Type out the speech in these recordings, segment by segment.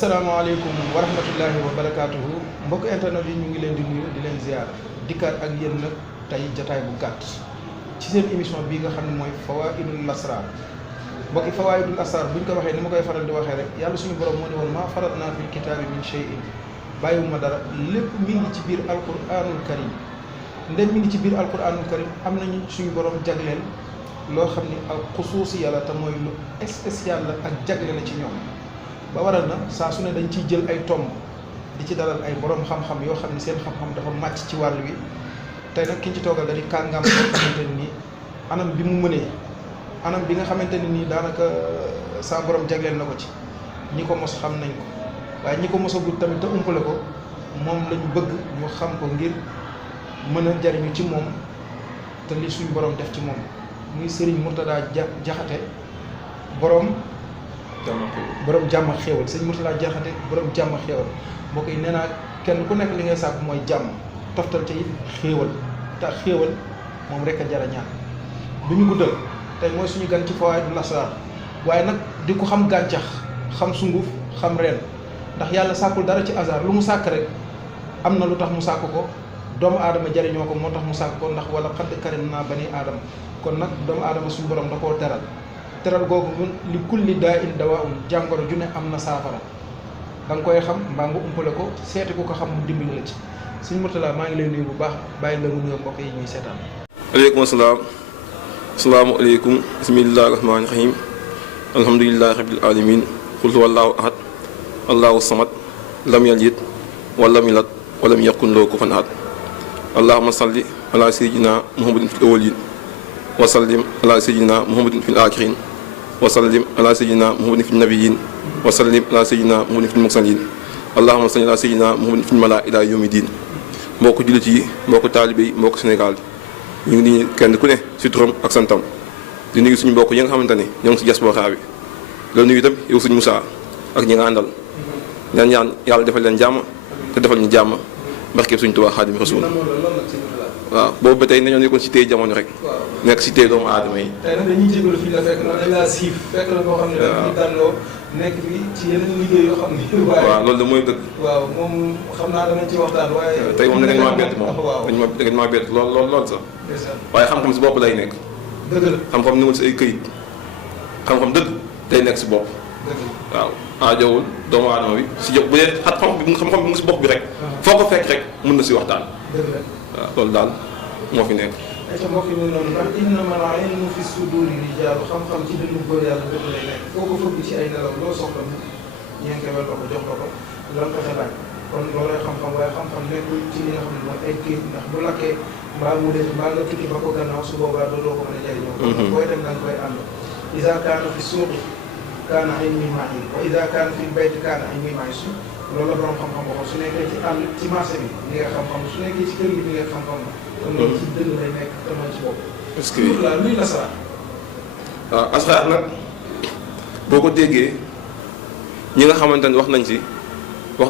asalaamaaleykum wa rahmatullahi wa barakaatuhu mbokk internet yi ñu ngi leen di nuyu di leen ziar dikkaat ak yéen nag tey jataay bu gàtt ci seen émission bii nga xam ne mooy Fawaidul Asrar mbokki Fawaidul Asrar buñ ko waxee ni ma koy faral di waxee rek yàlla suñu borom moo ne woon maa faratnaa fil kitaabi min shay'in bàyyiwuma dara lépp mi ngi ci biir alquranul karim ndem mi ngi ci biir alquranul karim am nañu suñu borom jagleel loo xam ni al xusuusi yàlla te mooy lu spécial la ak jagle la ci ñoom ba waral na saa su ne dañ ciy jël ay tomb di ci dalal ay borom xam-xam yoo xam ne seen xam-xam dafa màcc ci wàll wi tey nag ki ñu ci toogal da di kàngam boo xamante ne nii anam bi mu mënee anam bi nga xamante ne nii daanaka saa borom jagleel na ko ci ñi ko mos xam nañ ko waaye ñi ko mosagul tamit te umpale ko moom lañu bëgg ñu xam ko ngir mën a jariñu ci moom te li suñu borom def ci moom muy Serigne Mourtada Jaxate borom jàmm xéewal sëñ Mourtada Jaxate borom jàmm xéewal mbokk yi nee naa kenn ku nekk li ngay sàkk mooy jàmm toftal ca it xéewal te xéewal moom rek a jara ñaan du ñu guddal tey mooy suñu gan ci Fawaidul Asrar waaye nag di ko xam gàncax xam sunguf xam reen ndax yàlla sàkkul dara ci hasard lu mu sàkk rek am na lu tax mu sàkk ko doomu aadama jariñoo ko moo tax mu sàkk ko ndax wala xadd karim naa bani aadama kon nag doomu aadama suñu borom da koo teral googu li kulli daa in dawaa'un jàngoro ju ne am na saafara da nga koy xam mbaa nga umpale ko seeti ku ko xam mu dimbali la ci sëñ Mourtada maa ngi lay nuyu bu baax bàyyi la mu nuyoo mbokk yi ñuy seetaan. aleykum salaam asalaamualeykum bismillahi rahmaani rahim alhamdulillahi rabbil alamin qul huwallahu ahad allahu samad lam yalid walam yulad walam yakun lahu kufuwan ahad allahumma salli ala sayyidina muhammadin fil awwalin wa sallim ala sayyidina muhammadin fil akhirin wa sallim ala sayyidina muhammadin fil nabiyyin wa sallim ala sayyidina muhammadin fil mursalin allahumma salli ala sayyidina muhammadin fil malaa ila yawmi din mbokk jullit yi mbokk taalibe yi mbokk Sénégal ñu ngi nii kenn ku ne si turam ak santam di nuyu suñu mbokk yi nga xamante ne ñoo ngi si diaspora bi loolu nuyu itam yow suñu Moussa ak ñi nga àndal ñaan yàlla defal leen jàmm te defal ñu jàmm barke suñu Tuubaa Xaadimu Rasuul waaw boobu ba tey nañoo nekkoon si téye jamono rek. nekk si téye doomu aadama yi. tey nag dañuy jégalu fii la fekk dañ laa siif fekk la boo xam ne dañuy tànnoo nekk fi ci yeneen liggéey yoo xam ne. waaw loolu de mooy dëgg. waaw moom xam naa danañ ci waxtaan waaye. tey moom da ngeen maa bett moom. waaw da ngeen maa bett lool sax. waaye xam-xam si bopp lay nekk. dëgg la xam-xam newul si ay këyit xam-xam dëgg day nekk si bopp. dëgg waaw aajowul doomu aadama bi si jox bu dee xam-xam bi mu ngi si bopp bi rek. foo ko fekk rek mën na si waxtaan. dëgg la waaw loolu daal moo fi nekk. ayca mbokk yi muy noonu ndax innamal ilmu fi suduuri rijaalu xam-xam ci dënnu góor yàlla dëgg lay nekk foo ko fëgg ci ay nelaw loo soxla mu ñeenkewel ko jox ko lan ko xebaat kon loolay xam-xam waaye xam-xam nekkul ci li nga xam ne mooy ay këyit ndax bu lakkee mbaa mu def mbaa nga tukki ba ko gannaaw su boobaa doo ko mën a jëriñoo. booy dem da nga koy ànd. iza kaana fi suuqi kaana ilmi ma'i wa iza kaana fi bayti kaana ilmi ma'i su loolu la borom xam-xam waxoon su nekkee ci àll ci marché bi li nga xam-xam su nekkee ci kër gi li nga xam-xam kon loolu ci dënn lay nekk te mooy ci bopp. parce que luy lasaraar. waaw asraar nag boo ko déggee ñi nga xamante ne wax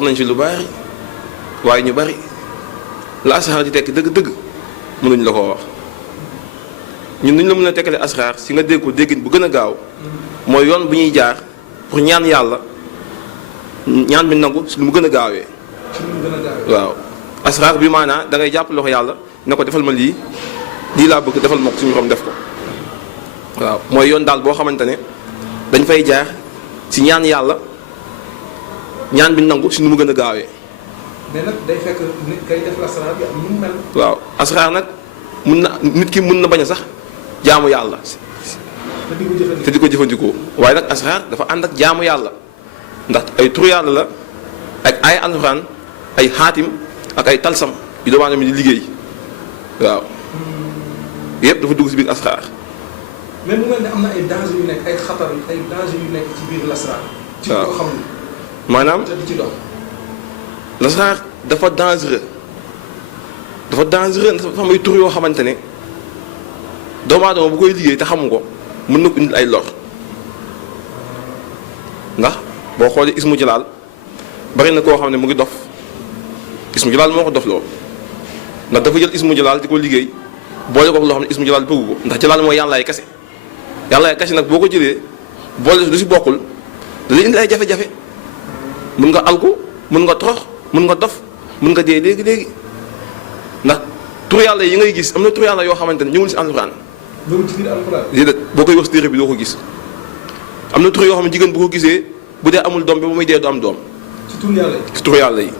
nañ ci lu bari waaye ñu bari la asraar di tekki dëgg-dëgg mënuñ la koo wax ñun nuñ la mën a tekkale asraar si nga dégg ko déggin bu gën a gaaw mooy yoon bu ñuy jaar pour ñaan yàlla ñaan bi nangu si lu mu gën a gaawee. waaw asraar bi maanaa da ngay jàpp loxo yàlla ne ko defal ma lii laa bëgg defal ma ko suñu borom def ko waaw mooy yoon daal boo xamante ne dañ fay jaar si ñaan yàlla ñaan bi nangu si nu mu gën a gaawee. mais nag day fekk nit kay def asraar bi am nu mu mel. waaw asraar nag nit ki mun na bañ a sax jaamu yàlla. te di ko jëfandikoo waaye nag asraar dafa ànd ak jaamu yàlla ndax ay tur yàlla la ak ay alxuraan ay xaatim ak ay talsam yu doomu aadama di liggéey waaw yëpp dafa dugg si biir asraar. mais mu mel ne am na ay danger yu nekk ay xatar ay danger yu nekk ci biir lasraar. ci ko xam ne maanaam te di ci dox. lasraar dafa dangereux dafa am ay tur yoo xamante ne doomu aadama bu koy liggéey te xamu ko mën na ko indil ay lor ndax boo xoolee ismu jalaal bari na koo xam ne mu ngi dof ismu jalaal moo ko dof loo ndax dafa jël ismu jalaal di ko liggéey boole ko loo xam ne ismu jalaal bëggu ko ndax jalaal mooy yàllaay kese yàllaay kese nag boo ko jëlee boole lu si bokkul da lay indi ay jafe-jafe mun nga alku mun nga torox mun nga dof mun nga dee léegi ndax tur yàlla yi ngay gis am na tur yàlla yoo xamante ne ñëwul si alxuraan. ñëwul ci biir alxuraan. déedéet boo koy wax si téere bi doo ko gis am na tur yoo xam ne jigéen bu ko gisee bu dee amul doom bi ba muy dee du am doom. ci tur yàlla yi. ci tur yàlla yi.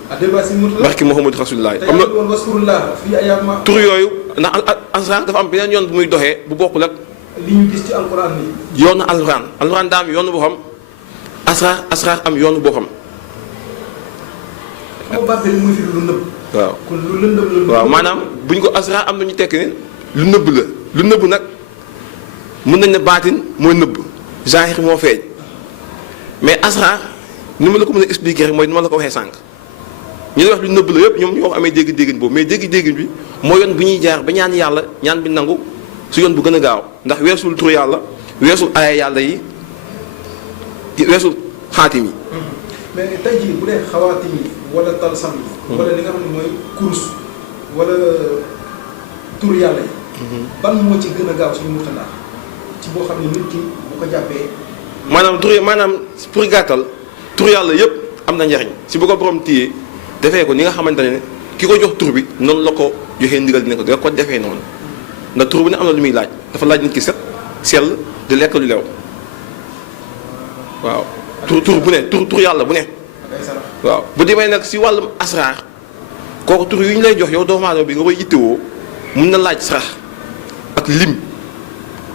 barki Muhammadu Rasulullah am na tur yooyu ndax asraar dafa am beneen yoon bu muy doxee bu bokkul ak. li ñu gis ci alxuraan nii. yoonu alxuraan daa am yoonu boo xam asraar am yoonu boo xam. moo bàttali muy fi lu nëbb. waaw kon lu lëndëm waaw maanaam bu ñu ko asraar am na ñu tekki ne lu nëbb la lu nëbb nag mën nañ ne baatin mooy nëbb zahir moo feeñ mais asraar ni ma la ko mën a expliquer rek mooy ni ma la ko waxee sànq ñu lay wax lu nëbb la yëpp ñoom ñoo amee dégg-déggin boobu mais dégg-déggin bi moo yoon bu ñuy jaar ba ñaan yàlla ñaan bi nangu su yoon bu gën a gaaw ndax weesul tur yàlla weesul aaya yàlla yi weesul xaatim yi. mais tey jii bu dee xawaatim yi wala talsam yi. wala li nga xam ne mooy kurus wala tur yàlla yi. ban moo ci gën a gaaw suñu murtala ci boo xam ne nit ki bu ko jàppee. maanaam pour gàttal tur yàlla yëpp am na njariñ si bu ko borom téye defee ko ni nga xamante ne ki ko jox tur bi noonu la ko joxee ndigal dina ko defee noonu ndax tur bi ne am na lu muy laaj dafa laaj nit ki set sell di lekk lu lew waaw. tur bu ne tur yàlla bu ne. waaw bu demee nag si wàllum asraar kooku tur yu ñu lay jox yow doomu aadama bi nga koy yittewoo mun na laaj sarax ak lim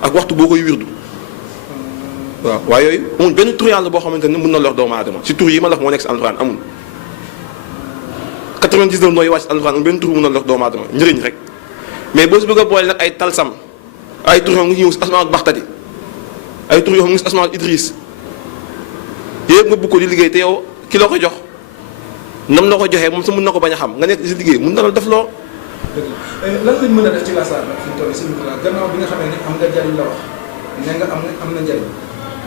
ak waxtu boo koy wirdu waaw waaye yooyu amul benn tur yàlla boo xamante ne mun na lor doomu aadama si tur yi ma la wax moo nekk si alxuraan amul 99 nooy wàcc si alxuraan amul benn tur mun na lor doomu aadama njëriñ rek mais boo si bëgg a boole nag ay talsam ay tur yoo xam nga ñëw si asmaal baxtati ay tur yoo xam nga si asmaal idris yëpp nga bëgg ko di liggéey te yow ki la ko jox nam la ko joxee moom sa mën na ko bañ a xam nga nekk si liggéey mën na la def loo. dëgg la lan lañ mën a def ci lasaar nag fi mu toll si gannaaw bi nga xamee ne am nga jariñ la wax ne nga am na njariñ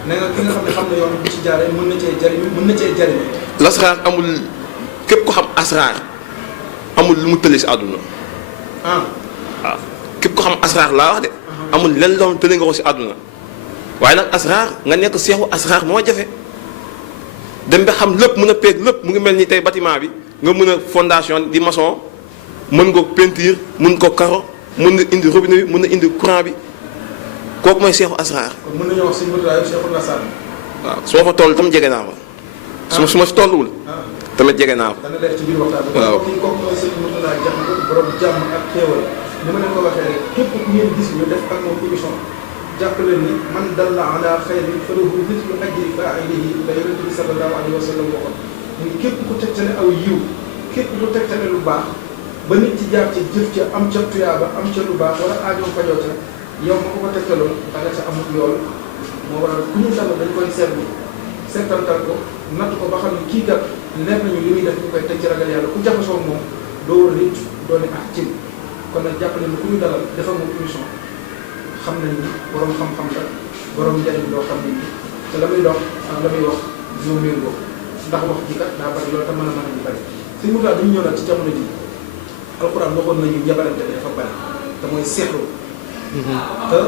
ne nga ki nga xam ne xam na yoon bu ci jaaree mën na cee jariñ. lasraar amul képp ko xam asraar amul lu mu tële si àdduna. waaw képp ko xam asraar laa wax de. amul lenn loo xam tële nga ko si àdduna waaye nag asraar nga nekk seexu asraar moo jafe. dem ba xam lépp mën a peeg lépp mu ngi mel ni tey bâtiment bi nga mën a fondation di maçon mën nga peinture mën ko karo mën na indi robinet bi mën na indi courant bi kooku mooy seexu asraar. kon mën nañoo wax si mbir seexu lasraar. waaw su ma fa toll tam jege naa fa. su ma si tolluwul. tamit jege naa fa. dana leer ci biir waxtaan bi. waaw kooku mooy sëñ Mourtalla Diakhaté borom jàmm ak xéewal ni ma leen ko waxee rek képp ku ngeen gis ñu def ak moom émission. jàpp leen ni man dalla ala xayrin falahu mithlu ajri faa'ilihi la yonent bi sallallahu alayhi wa sallam waxoon ni képp ku tegtale aw yiw képp ku tegtale lu baax ba nit ci jaar ci jëf ca am ca tuyaaba am ca lu baax wala aajoom fajoo ca yow ma ko tegtaloon da nga ca amut yool moo waral ku ñu dalal dañ koy seetlu seetantal ko natt ko ba xam ne kii kat leer nañu li muy def ñu koy teg ci ragal yàlla ku jaxasoo moom doo war a nit doo ne ak cim kon nag jàpp leen ni ku ñu dalal dafa moom émission xam nañ ni borom xam-xam la borom njariñ loo xam ne nii te la muy dox ak la muy wax ñoo méngoo ndax wax ji kat daa bari loolu te mën a ñu bari si mu daal dañu ñëw nag ci jamono ji alxuraan waxoon nañu njabarante ne dafa bari te mooy seexlu te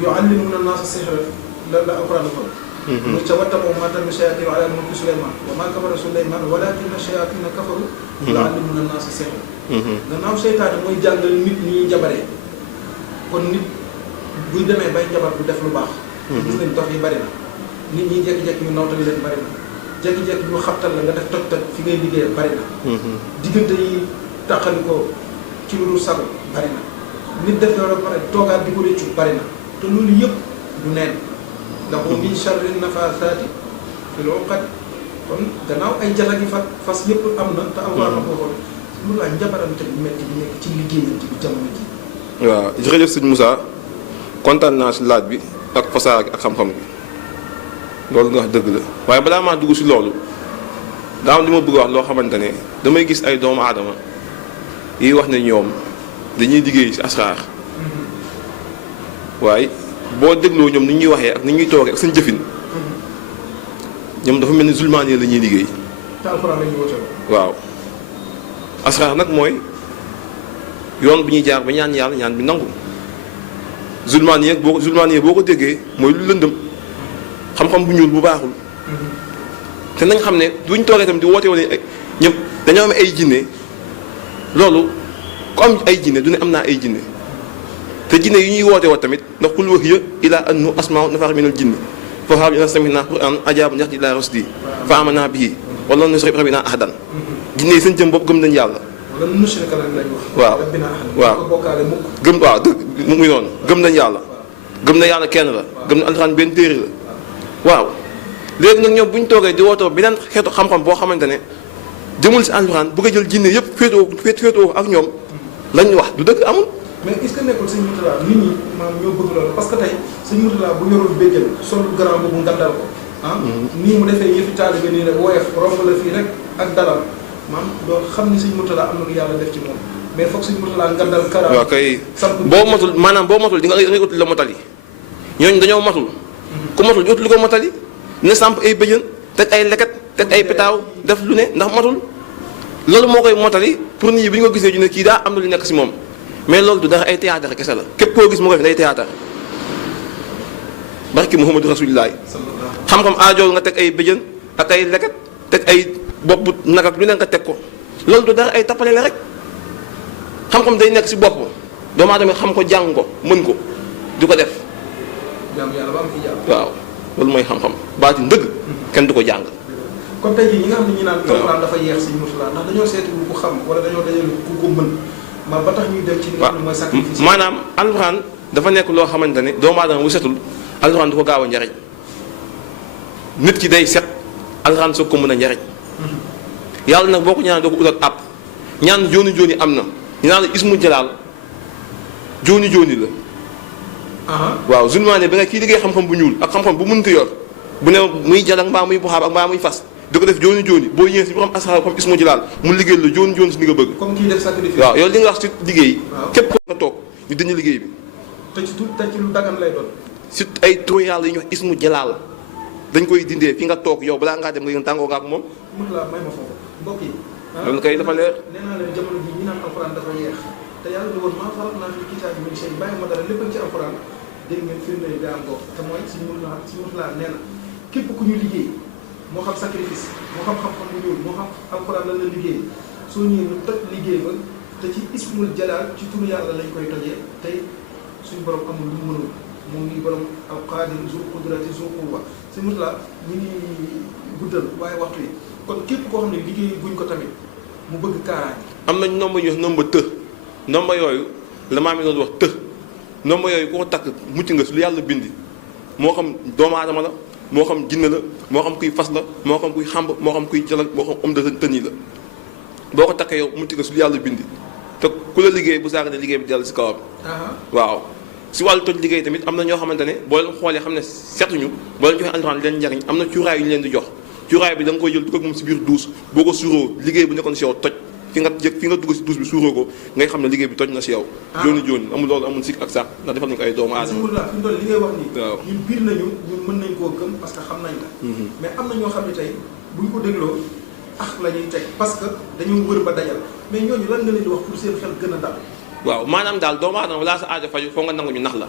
yu'allimuna naasa sihra la alxuraan waxoon mu ca wattaqu maa tatlu shayaatiinu alaa mulki Suleymaan wa maa kafara Suleymaan walaakinna shayaatiina kafaru yu'allimuna naasa sihra gannaaw seytaane mooy jàngal nit ñi ñuy jabaree kon nit buy demee bay njabar du def lu baax. gis nañ dox yi bari na nit ñi jékki-jékki ñu nawtal leen bari na jékki-jékki ñu xabtal la nga def toj-toj fi ngay liggéeyee bari na. diggante yi tàqali ko ci lu dul sago bari na nit def loolu ba pare toogaat di ko réccu bari na te loolu yëpp du neen ndax wa min sharri nafaasaati fil uqad kon gannaaw ay jala gi fas yëpp am na te alwaa na ko waxoon lu laa njabarante bi metti bi nekk ci liggéeyante bi jamono ji. waaw jërëjëf sëñ Moussa kontaan naa si laaj bi ak fasaa ak xam-xam bi loolu nga wax dëgg la waaye balaa maa dugg si loolu daa am li ma bëgg wax loo xamante ne damay gis ay doomu aadama yi wax ne ñoom dañuy liggéey si asraar waaye boo dégloo ñoom ni ñuy waxee ak ni ñuy toogee ak seen jëfin ñoom dafa mel ni zulmaan yi la ñuy liggéey. waaw asraar nag mooy yoon bu ñuy jaar ba ñaan yàlla ñaan bi nangu zulmaan yi boo ko déggee mooy lu lëndëm xam-xam bu ñuul bu baaxul te nañ xam ne duñ toogee itam di woote wala ñëpp dañoo am ay jinne loolu ku am ay jinne du ne am naa ay jinne te jinne yi ñuy woote woo tamit ndax qul wahiya ilaa annahu asmaa'un nafarun minal jinni fa qaaluu sami'naa qur'aanan ajaaban yahdii ilaa rushdin fa aamanaa bihi wa lan nushrika bi rabbinaa ahadan jinne yi seen jëm bopp gëm nañ yàlla. wala nushrika lañ wax. waaw waaw gëm waaw dëgg mu ngi noonu gëm nañ yàlla. gëm na yàlla kenn la. gëm na alxuraan benn téere la waaw. léegi nag ñoom bu ñu toogee di wootoo beneen xeetu xam-xam boo xamante ne jëmul si alxuraan bu ko jël jinne yëpp féetoo ak ñoom lañ wax du dëgg amul. mais est-ce que nekkul sëñ Mourtala nit ñi maanaam ñoo bëgg loolu parce que tey sëñ Mourtala bu yorul béjjën sol grand boobu ngandal ko nii mu defee yëfi taalibe nii rek woyof romb la fii rek ak dalal maanaam doo xam ni sëñ Mourtala am na lu yàlla def ci moom mais foog sëñ Mourtala ngandal kara waaw kay boo matul maanaam boo matul di nga ut la motali ñooñu dañoo matul ku matul di ut lu ko motali ne samp ay béjjën teg ay leket teg ay petaaw def lu ne ndax matul loolu moo koy motali pour nit ñi bi ñu ko gisee ñu ne kii daa am na lu nekk si moom mais loolu du dara ay théâtre kese la képp koo gis mu ko fi day théâtre barki Muhammadu Rasulullah xam-xam aajool nga teg ay béjjën ak ay leket teg ay bopp nag ak lu ne nga teg ko loolu du dara ay tappale la rek xam-xam day nekk si bopp doomu aadama xam ko jàng ko mën ko du ko def waaw loolu mooy xam-xam baati ndëgg kenn du ko jàng. kon tey jii ñi nga xam ne ñu naan alxuraan dafa yeex sëñ Mourtala ndax dañoo seeti ku xam wala dañoo dajale ku ko mën ma ba tax ñuy dem ci li nga xam ne mooy sacrifice maanaam alxuraan dafa nekk loo xamante ne doomu aadama bu setul alxuraan du ko gaaw a njariñ nit ki day set alxuraan soog ko mën a njariñ yàlla nag boo ko ñaan doo ko ut ak àpp ñaan jooni jooni am na ñu naan la ismu jalaal jooni jooni la waaw zulmaane bi nga kii liggéey xam-xam bu ñuul ak xam-xam bu mënti yor bu ne muy jalang mbaa muy buxaab ak mbaa muy fas di ko def jooni jooni boo ñëwee si borom asxaar comme ismu jalaal mu liggéey la jooni jooni si li nga bëgg comme kii def sacrifice waaw yow li nga wax si liggéey képp ko nga toog ñu dindi liggéey bi te ci lu dagan lay doon si ay tur yàlla yi ñuy wax ismu jalaal dañ koy dindee fi nga toog yow balaa ngaa dem nga yëngu tàngoo nga ak moom Mourtala may ma foofu mbokk yi loolu kay dafa leer nee naa leen jamono ji ñi naan alxuraan dafa yeex te yàlla di woon maa farat naa fi kitaabi min shay bàyyi ma dara lépp ci alxuraan dégg ngeen firnde yi daa am ko te mooy si Mourtala nee na képp ku ñu liggéey moo xam sacrifice moo xam xam-xam bu ñuul moo xam alxuraan lan la liggéey soo ñëwee ñu toj liggéey ba te ci ismul jalaal ci turu yàlla lañ koy tojee tey suñu borom amul lu mu mënul moom ngi borom al qaadir zu qudrati zu quwwa si Mourtala ñu ngi guddal waaye waxtu yi kon képp koo xam ne liggéey buñ ko tamit mu bëgg kaaraange. am nañ nomba ñu wax nomba të nomba yooyu la maam yi doon wax të nomba yooyu ku ko takk mucc nga su lu yàlla bindi moo xam doomu aadama la moo xam jinne la moo xam kuy fas la moo xam kuy xamb moo xam kuy jalag moo xam homme de tenue la boo ko takkee yow mucc nga su lu yàlla bindi te ku la liggéey bu saaga ne liggéey bi dellu si kawam. waaw si wàllu toj liggéey tamit am na ñoo xamante ne boo leen xoolee xam ne setuñu boo leen joxee alxuraan leen njariñ am na cuuraay yu ñu leen di jox cuuraay bi da nga koy jël dugg ak moom si biir duus boo ko suuroo liggéey bu nekkoon si yow toj fi nga dugg si duus bi suuroo ko ngay xam ne liggéey bi toj na si yow. jooni jooni amul loolu amul sikk ak sax ndax defal nañu ko ay doomu aadama. fi mu toll li ngay wax nii. waaw ñun biir nañu ñun mën nañ koo gëm parce que xam nañ la. mais am na ñoo xam ne tey buñ ko dégloo la ñuy teg parce que dañoo wër ba dajal mais ñooñu lan nga leen di wax pour seen xel gën a dal. waaw maanaam daal doomu aadama balaa sa aajo faju foo nga nangu ñu nax la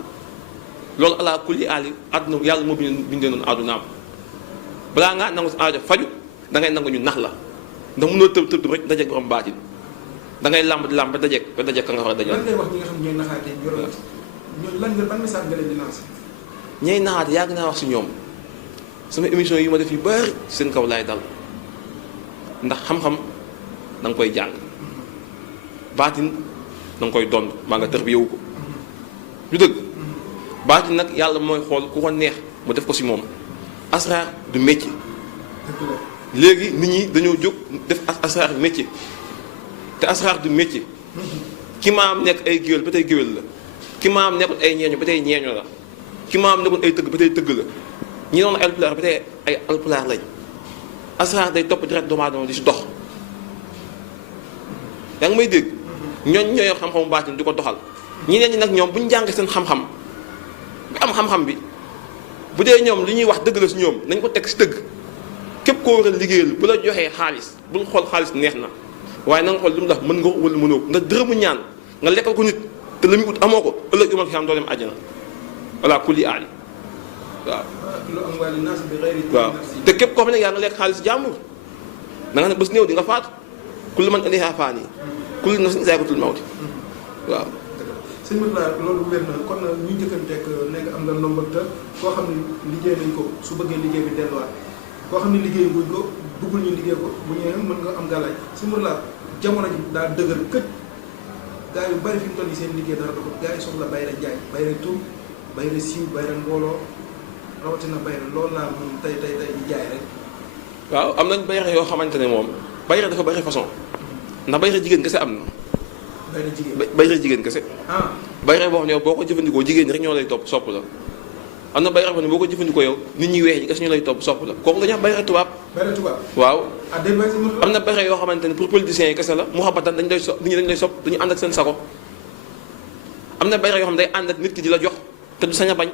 loolu ala kulli aali àdduna yàlla moo bindee noonu àddunaam balaa ngaa nangu sa aajo faju da ngay nangu ñu nax la ndax mënoo tëb rek dajeeg borom baatin da ngay làmb di làmb ba dajeeg ka nga war a dajal. lan ngay wax ñi nga xam ne ñooy naxaatee ñooñu lan nga ban message nga leen di lancer. ñooy naxaate yàgg naa wax si ñoom sama émission yi ma def yu bari seen kaw laay dal ndax xam-xam da nga koy jàng baatin da nga koy dond maa nga tërbiyewu ko du dëgg baatin nag yàlla mooy xool ku ko neex mu def ko si moom asraar du métier léegi nit ñi dañoo jóg def asraar métier te asraar du métier ki maam nekk ay géwél ba tey géwél la ki maam nekkul ay ñeeño ba tey ñeeño la ki maam nekkul ay tëgg ba tey tëgg la ñi doon ay alpulaar ba tey ay alpulaar lañ asraar day topp direct doomu aadama di si dox yaa ngi may dégg ñooñ ñooy xam-xamu baatin di ko doxal ñeneen ñi nag ñoom bu ñu jàngee seen xam-xam bi am xam-xam bi bu dee ñoom li ñuy wax dëgg la si ñoom nañ ko teg si dëgg képp koo war a liggéeyal bu la joxee xaalis bul xool xaalis neex na waaye na nga xool li mu tax mën nga ko wala mënoo ko ndax dërëmu ñaan nga lekkal ko nit te la muy ut amoo ko ëllëg yomal xam doo dem àjjana walla kulli aali waaw. lu am wàllu naas bi xëy waaw te képp koo xam ne yaa nga lekk xaalis jàmbur da nga ne bés néew di nga faatu kullu man alayhaa faan kullu nafsin zaa'iqatul mawt waaw. sëñ Mourtalla loolu wér na kon ñu njëkkanteeg ne nga am nga ndomba te koo xam ne liggéey nañ ko su bëggee liggéey bi delluwaat koo xam ne liggéey buñ ko bëggul ñu liggéey ko bu ñëwee mën nga am gàllaaj sëñ Mourtalla jamono ji daa dëgër kët gaa yu bari fi mu toll nii seen liggéey dara doxul gaa yi soxla bayra jaay bayra tur bayra siiw bayra mbooloo rawatina bayra loolu laa moom tey di jaay rek. waaw am nañ bayra yoo xamante ne moom bayra dafa bari façon ndax bayra jigéen kese am na. bayra jigéen kese. bayra boo xam ne boo ko jëfandikoo jigéen ñi rek ñoo lay topp sopp la am na bayra boo xam ne boo ko jëfandikoo yow nit ñi weex ñi kese ñoo lay topp sopp la kooku nga ñuy wax bayra tubaab. bayra tubaab waaw. am am na bayra yoo xamante ne pour politiciens yi kese la mu xamatan dañ lay nit ñi dañ lay sopp duñu ànd ak seen sago am na bayra yoo xam ne day ànd ak nit ki di la jox te du sañ a bañ.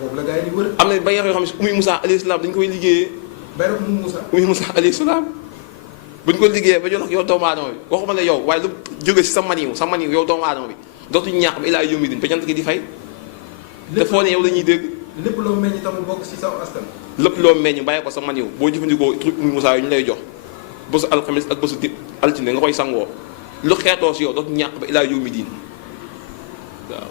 boobu la gars yi di wër. am na bayra yoo xam ne Oumy Moussa alayhi salaam dañ koy liggéeyee. bayra Oumy Moussa alayhi salaam bu ñu ko liggéeyee ba jox ak yow doomu aadama bi waxuma la yow waaye lu jóge si sa maniw yow doomu aadama bi dootuñu ñaax ba ilaa yawmi din ba jant gi di fay. te foo ne yow la ñuy dégg. lépp loo meññ tam bokk si sa askan. lépp loo meññ bàyyi ko sa maniw boo jëfandikoo truc Oumy Moussa yi ñu lay jox bésu alxames ak bésu altine nga koy sangoo lu xeetoo si yow dootuñu ñaax ba ilaa yawmi din waaw.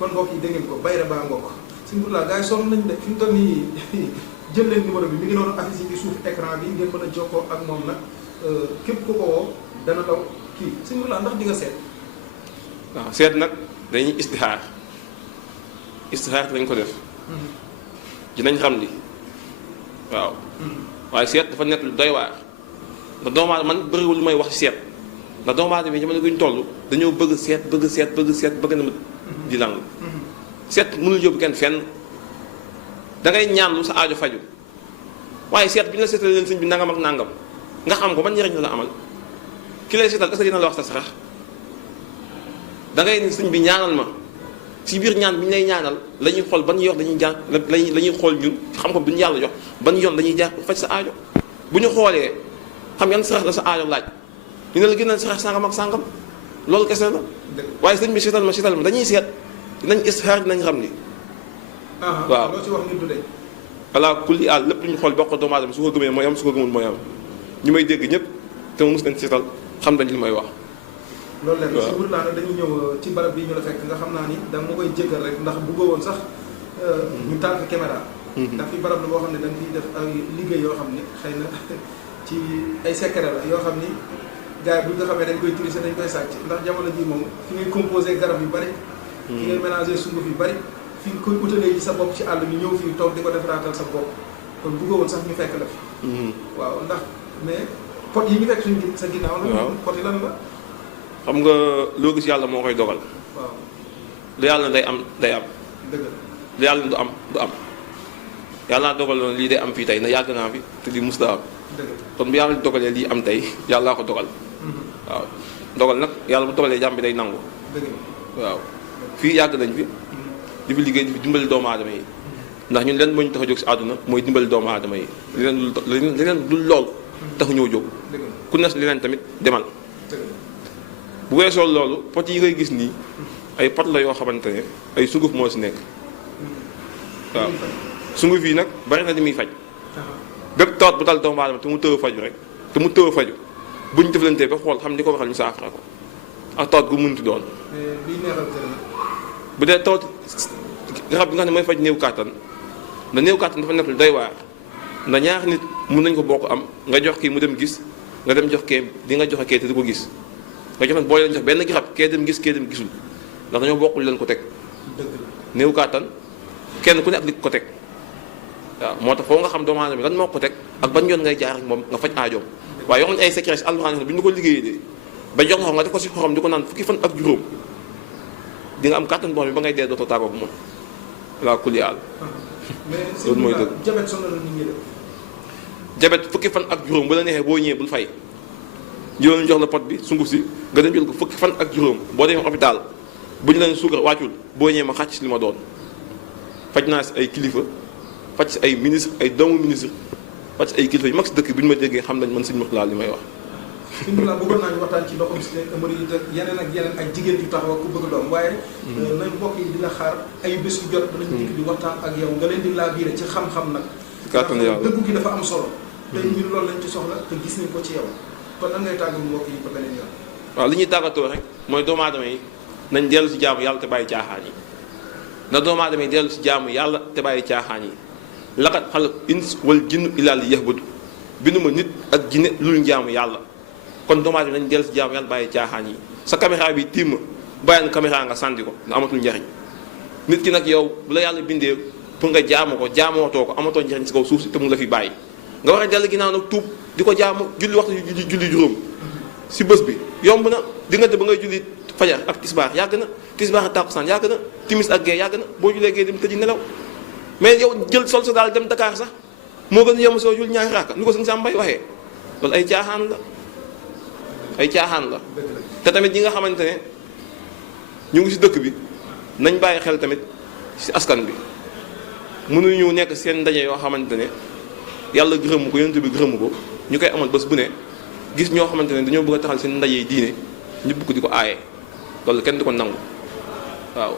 kon mbokk yi dégg ngeen ko bayra baa ngokk sëñ Mourtalla gars yi sonn nañ de fi mu toll nii jël leen numéro bi mi ngi noonu affiché ci suuf écran bi ngeen mën a jokkoo ak moom nag képp ku ko woo dana daw kii sëñ Mourtalla ndax di nga seet. waaw seet nag dañuy istixaar dañ ko def. dinañ xam li waaw. waaye seet dafa nekk lu doy waar ndax doomu aadama man bëriwul lu may wax ci seet ndax doomu aadama yi jamono gi ñu toll dañoo bëgg seet bëgg na ma di lang seet mënul yóbbu kenn fenn da ngay ñaan lu sa aajo faju waaye seet bi ñu la seetal leen sëñ bi nangam ak nangam nga xam ko ban njëriñ la amal ki lay seetal est-ce que dina la wax sa sarax da ngay ne sëñ bi ñaanal ma si biir ñaan bi ñu lay ñaanal la ñuy xool ban yoon dañuy jaar la ñuy xool ñun xam-xam bi ñu yàlla jox ban yoon la ñuy jaar faj sa aajo bu ñu xoolee xam yan sarax la sa aajo laaj ñu ne la gënal sarax sangam ak sangam loolu kese la waaye sëñ bi seetal ma dañuy seet dinañ istixaar dinañ xam ni. waaw loo ci wax nit du de. ala kulli àll lépp lu ñu xool bokk doomu aadama su ko gëmee mooy am su ko gëmul mooy am ñu may dégg ñëpp te mu mos leen seetal xam nañ li may wax. loolu leen si Mourtalla nag dañuy ñëw ci barab bi ñu la fekk nga xam naa ni da nga koy jéggal rek ndax bëggoo woon sax ñu taal fi caméra. ndax fi barab la boo xam ne da nga fiy def ay liggéey yoo xam ni xëy na ci ay secret la yoo xam ni gars yi bu nga xamee dañ koy tricher dañ koy sàcc ndax jamono ji moom fi ngay composé garab yu bari. fi ngay mélangé sunguf yu bari fi nga koy utalee ci sa bopp ci àll bi ñëw fii toog di ko defaraatal sa bopp kon bëggoo woon sax ñu fekk la fi. waaw ndax mais pot yi ñu fekk suñu sa ginnaaw. waaw pot yi lan la. xam nga loo gis yàlla moo koy dogal. waaw lu yàlla day am day am. dëgg la lu yàlla du am du am yàlla dogal noonu lii day am fii tey na yàgg naa fi te lii mus daa am. dëgg la kon bu yàlla dogalee lii am tey yàllaa ko dogal. waaw dogal nag yàlla bu dogalee jàmm bi day nangu. dëgg la waaw fii yàgg nañ fi. di fi liggéey di fi dimbali doomu aadama yi. ndax ñun leen moo ñu tax a jóg si àdduna mooy dimbali doomu aadama yi. leneen dul lool taxu ñoo jóg. ku nes leneen tamit demal. bu weesoo loolu pot yi ngay gis nii ay pot la yoo xamante ne ay sunguf moo si nekk waaw sunguf yi nag bari na li muy faj bépp tawat bu dal doomu aadama te mu tëw faju rek te mu tëw faju bu ñu jëflantee ba xool xam ni ko waxal ñu saafara ko ak tawat gu mënti doon. bu dee tawat garab bi nga xam ne mooy faj néew kàttan ndax néew kàttan dafa nekk lu doy waar ndax ñaari nit mun nañ ko bokk am nga jox kii mu dem gis nga dem jox kee di nga joxe kee te du ko gis. nga jox boo leen jox benn garab kee dem gis kee dem gisul ndax dañoo bokkul leen ko teg néew kàttan kenn ku ne ak li ko teg waaw moo tax foo nga xam doomu aadama bi lan moo ko teg ak ban yoon ngay jaar ak moom nga faj aajoom waaye yoo xam ne ay secret alxuraan bi ñu ko liggéeyee de ba jox nga def ko si xorom di ko naan fukki fan ak juróom di nga am kàttan boo xam ne ba ngay dee dootoo tàggoog moom laa kulli àll loolu mooy dëgg jabet fukki fan ak juróom bu la neexee boo ñëwee bul fay jëloon jox la pot bi sunguf si nga dem jël ko fukki fan ak juróom boo demee hôpital bu ñu leen suukar wàccul boo ñëwee ma xàcc si li ma doon faj naa si ay kilifa faj si ay ministre ay doomu ministre faj si ay kilifa yu mag si dëkk bi ñu ma déggee xam nañ man Sëñ Mourtalla li may wax alhamdulilah bëggoon naa ñu waxtaan ci ndoxum si hémorroïde ak yeneen ak yeneen ak jigéen yu taxaw ku bëgg doom waaye nañ mbokk yi dina xaar ay bés yu jot danañ dikk di waxtaan ak yow nga leen di laabiire ci xam-xam nag kàttan yàlla dëggu gi dafa am solo te ñun loolu lañ ci soxla te gis nañ ko ci yow kon nan ngay tàggu mbokk yi ba beneen yoon waaw li ñuy tàggatoo rek mooy doomu aadama yi nañ dellu si jaamu yàlla te bàyyi caaxaan yi na doomu aadama yi dellu si jaamu yàlla te bàyyi caaxaan yi laqad xalaq ins wal jinnu illaa liya'budu binduma nit ak jinne lu ñu jaamu yàlla kon doomu aadama nañ dellu si jaamu yàlla bàyyi caaxaan yi sa caméra bi tiim ma bàyyi na caméra nga sànni ko nga amatul njariñ nit ki nag yow bu la yàlla bindee pour nga jaamu ko jaamootoo ko amatoo njariñ si kaw suuf si te mu la fi bàyyi nga war a dellu ginnaaw nag tuub di ko jaamu julli waxtu julli juróom si bés bi yomb na diggante ba ngay julli fajar ak tisbaar yàgg na tisbaar ak tàkkusaan yàgg na timis ak gee yàgg na boo jullee gee dem tëji nelaw mais yow jël sol sa daal dem Dakar sax moo gën a yem soo jul ñaari raaka ni ko sëñ Sam Mbaye waxee loolu ay caaxaan la ay caaxaan la te tamit ñi nga xamante ne ñu ngi si dëkk bi nañ bàyyi xel tamit si askan bi mënuñu nekk seen ndaje yoo xamante ne yàlla gërëmu ko yonent bi gërëmu ko ñu koy amal bés bu ne gis ñoo xamante ne dañoo bëgg a taxal seen ndaje diine ñu bëgg di ko aaye loolu kenn du ko nangu waaw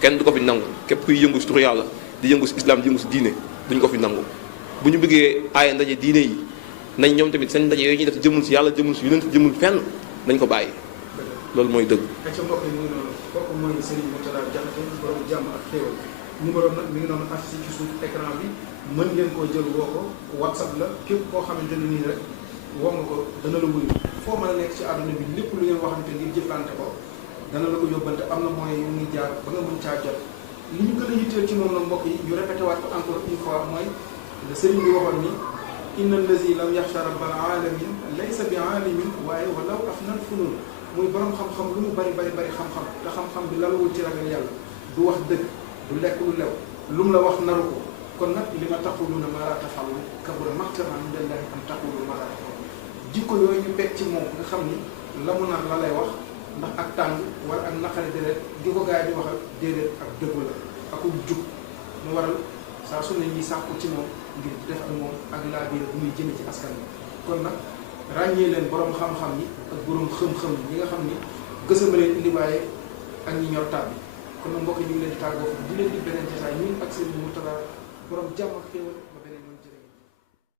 kenn du ko fi nangu képp kuy yëngu si turu yàlla di yëngu si islam di yëngu si diine duñ ko fi nangu bu ñu bëggee aaye ndaje diine yi nañ ñoom tamit seen ndaje yooyu ñuy def jëmul si yàlla jëmul si yonent jëmul fenn nañ ko bàyyi loolu mooy dëgg. ak ca mbokk yi mu ngi noonu kooku mooy Serigne Mourtada Diakhaté borom jàmm ak xéewal numéro nag mi ngi noonu affiché ci suuf écran bi mën ngeen koo jël woo ko WhatsApp la képp koo xamante ne nii rek woo nga ko dana la wuyu foo mën a nekk ci àdduna bi lépp lu ngeen waxante ngir jëflante ko dana la ko yóbbante am na moyen yu muy jaar ba nga mën caa jot li ñu gën a yitteel ci moom nag mbokk yi ñu répété waat ko encore une fois mooy le Serigne bi waxoon ni inna allazi lam yaxsha rabbal alamin laysa bi alimin waaye walaw afnal funun muy borom xam-xam lu mu bari xam-xam te xam-xam bi lalawul ci ragal yàlla du wax dëgg du lekk lu lew lu mu la wax naru ko kon nag li ma taquluna ma la tafalu kabura maqtan indallahi an taqulu ma la tafalu jikko yooyu ñu bekk ci moom nga xam ni la mu naan la lay wax ndax ak tàng wala ak naqari déedéet di ko gaay di waxal déedéet ak dëggu la ak jub mu waral saa su ne ñuy sàkku ci moom ngir def ak moom ak laa biir bu muy jëme ci askan bi kon nag ràññee leen borom xam-xam yi ak borom xëm-xëm yi nga xam ni gësama leen indi waaye ak ñi ñor taat bi kon nag mbokk ñu ngi leen di tàggoo di leen di beneen jotaay ñun ak seen Mourtada borom jàmm ak xéewal